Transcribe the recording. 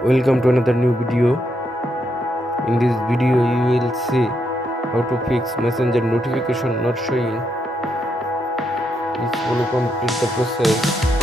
Welcome to another new video. In this video you will see how to fix messenger notification not showing. Please follow complete the process.